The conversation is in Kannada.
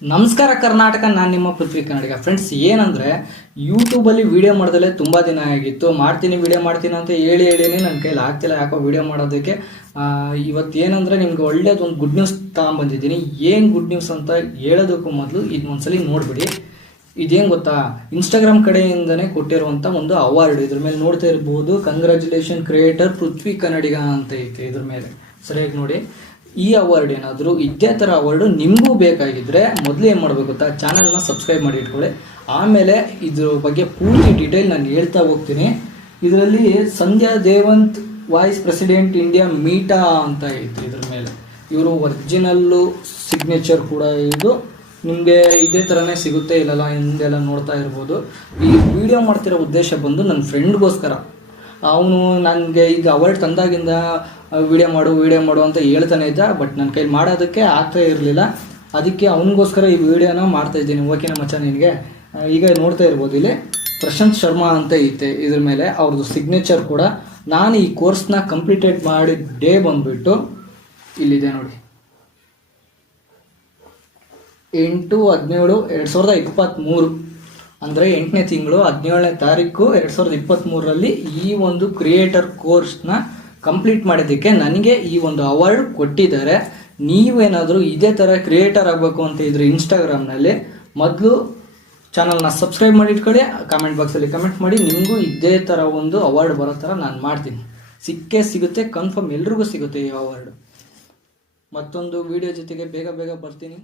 ನಮಸ್ಕಾರ ಕರ್ನಾಟಕ, ನಾನು ನಿಮ್ಮ ಪೃಥ್ವಿ ಕನ್ನಡಿಗ. ಫ್ರೆಂಡ್ಸ್, ಏನಂದರೆ ಯೂಟ್ಯೂಬಲ್ಲಿ ವೀಡಿಯೋ ಮಾಡೋದಲ್ಲೇ ತುಂಬ ದಿನ ಆಗಿತ್ತು. ವೀಡಿಯೋ ಮಾಡ್ತೀನಿ ಅಂತ ಹೇಳಿನೇ ನನ್ನ ಕೈಲಿ ಆಗ್ತಿಲ್ಲ ಯಾಕೋ ವೀಡಿಯೋ ಮಾಡೋದಕ್ಕೆ. ಇವತ್ತು ಏನಂದರೆ ನಿಮ್ಗೆ ಒಳ್ಳೇದೊಂದು ಗುಡ್ ನ್ಯೂಸ್ ತಗೊಂಬಂದಿದ್ದೀನಿ. ಏನು ಗುಡ್ ನ್ಯೂಸ್ ಅಂತ ಹೇಳೋದಕ್ಕೂ ಮೊದಲು ಇದು ಒಂದ್ಸಲಿ ನೋಡಿಬಿಡಿ. ಇದೇನು ಗೊತ್ತಾ, ಇನ್ಸ್ಟಾಗ್ರಾಮ್ ಕಡೆಯಿಂದನೇ ಕೊಟ್ಟಿರುವಂಥ ಒಂದು ಅವಾರ್ಡ್. ಇದ್ರ ಮೇಲೆ ನೋಡ್ತಾ ಇರ್ಬೋದು, ಕಂಗ್ರ್ಯಾಚುಲೇಷನ್ ಕ್ರಿಯೇಟರ್ ಪೃಥ್ವಿ ಕನ್ನಡಿಗ ಅಂತ ಐತೆ. ಇದ್ರ ಮೇಲೆ ಸರಿಯಾಗಿ ನೋಡಿ. ಈ ಅವಾರ್ಡ್ ಏನಾದರೂ ಇದೇ ಥರ ಅವಾರ್ಡು ನಿಮಗೂ ಬೇಕಾಗಿದ್ದರೆ ಮೊದಲು ಏನು ಮಾಡಬೇಕು ಗೊತ್ತಾ, ಚಾನಲ್ನ ಸಬ್ಸ್ಕ್ರೈಬ್ ಮಾಡಿ ಇಟ್ಕೊಳ್ಳಿ. ಆಮೇಲೆ ಇದ್ರ ಬಗ್ಗೆ ಪೂರ್ತಿ ಡೀಟೇಲ್ ನಾನು ಹೇಳ್ತಾ ಹೋಗ್ತೀನಿ. ಇದರಲ್ಲಿ ಸಂಧ್ಯಾ ದೇವಂತ್ ವೈಸ್ ಪ್ರೆಸಿಡೆಂಟ್ ಇಂಡಿಯಾ ಮೀಟಾ ಅಂತ ಐತೆ. ಇದ್ರ ಮೇಲೆ ಇವರು ಒರಿಜಿನಲ್ಲು ಸಿಗ್ನೇಚರ್ ಕೂಡ ಇದು ನಿಮಗೆ ಇದೇ ಥರನೇ ಸಿಗುತ್ತೆ. ಇಲ್ಲೆಲ್ಲ ಹಿಂದೆಲ್ಲ ನೋಡ್ತಾ ಇರ್ಬೋದು. ಈ ವಿಡಿಯೋ ಮಾಡ್ತಿರೋ ಉದ್ದೇಶ ಬಂದು ನನ್ನ ಫ್ರೆಂಡ್ಗೋಸ್ಕರ. ಅವನು ನನಗೆ ಈಗ ಅವಾರ್ಡ್ ತಂದಾಗಿಂದ ವಿಡಿಯೋ ಮಾಡು ಅಂತ ಹೇಳ್ತಾನೆ ಇದ್ದ. ಬಟ್ ನನ್ನ ಕೈಲಿ ಮಾಡೋದಕ್ಕೆ ಆಗ್ತಾ ಇರಲಿಲ್ಲ. ಅದಕ್ಕೆ ಅವನಿಗೋಸ್ಕರ ಈ ವಿಡಿಯೋನ ಮಾಡ್ತಾಯಿದ್ದೀನಿ. ಓಕೆನಾ ಮಚ್ಚ ನಿನಗೆ? ಈಗ ನೋಡ್ತಾ ಇರ್ಬೋದು, ಇಲ್ಲಿ ಪ್ರಶಾಂತ್ ಶರ್ಮಾ ಅಂತ ಐತೆ. ಇದ್ರ ಮೇಲೆ ಅವ್ರದ್ದು ಸಿಗ್ನೇಚರ್ ಕೂಡ. ನಾನು ಈ ಕೋರ್ಸ್ನ ಕಂಪ್ಲೀಟೆಡ್ ಮಾಡಿದ ಡೇ ಬಂದುಬಿಟ್ಟು ಇಲ್ಲಿದೆ ನೋಡಿ, 8/17/2023. ಅಂದರೆ 8ನೇ ತಿಂಗಳು 17ನೇ ತಾರೀಕು 2023ರಲ್ಲಿ ಈ ಒಂದು ಕ್ರಿಯೇಟರ್ ಕೋರ್ಸ್ನ ಕಂಪ್ಲೀಟ್ ಮಾಡೋದಕ್ಕೆ ನನಗೆ ಈ ಒಂದು ಅವಾರ್ಡ್ ಕೊಟ್ಟಿದ್ದಾರೆ. ನೀವೇನಾದರೂ ಇದೇ ಥರ ಕ್ರಿಯೇಟರ್ ಆಗಬೇಕು ಅಂತ ಇದ್ರೆ ಇನ್ಸ್ಟಾಗ್ರಾಮ್ನಲ್ಲಿ ಮೊದಲು ಚಾನಲ್ನ ಸಬ್ಸ್ಕ್ರೈಬ್ ಮಾಡಿ ಇಟ್ಕೊಳ್ಳಿ. ಕಾಮೆಂಟ್ ಬಾಕ್ಸಲ್ಲಿ ಕಮೆಂಟ್ ಮಾಡಿ. ನಿಮಗೂ ಇದೇ ಥರ ಒಂದು ಅವಾರ್ಡ್ ಬರೋ ಥರ ನಾನು ಮಾಡ್ತೀನಿ. ಸಿಕ್ಕೇ ಸಿಗುತ್ತೆ, ಕನ್ಫರ್ಮ್ ಎಲ್ರಿಗೂ ಸಿಗುತ್ತೆ ಈ ಅವಾರ್ಡ್. ಮತ್ತೊಂದು ವಿಡಿಯೋ ಜೊತೆಗೆ ಬೇಗ ಬರ್ತೀನಿ.